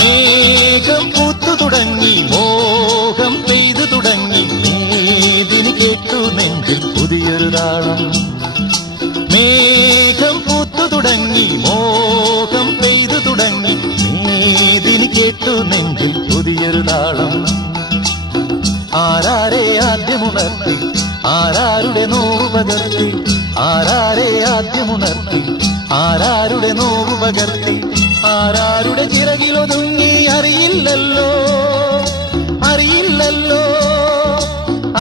മേഘം പൂത്തു തുടങ്ങി, മോഹം പെയ്തു തുടങ്ങി, മേദിനി കേട്ടു നെഞ്ചിൽ പുതിയൊരു താളം. മേഘം പൂത്തു തുടങ്ങി, മോഹം പെയ്തു തുടങ്ങി, മേദിനി കേട്ടു നെഞ്ചിൽ പുതിയൊരു താളം. ആരാരെ ആദ്യമുണർത്തി, ആരാരുടെ നോവ് പകർത്തി, ആരാരെ ആദ്യമുണർത്തി, ആരാരുടെ നോവ് പകർത്തി, ആരാരുടെ ചിറകിലൊതുങ്ങി അറിയില്ലല്ലോ, അറിയില്ലല്ലോ.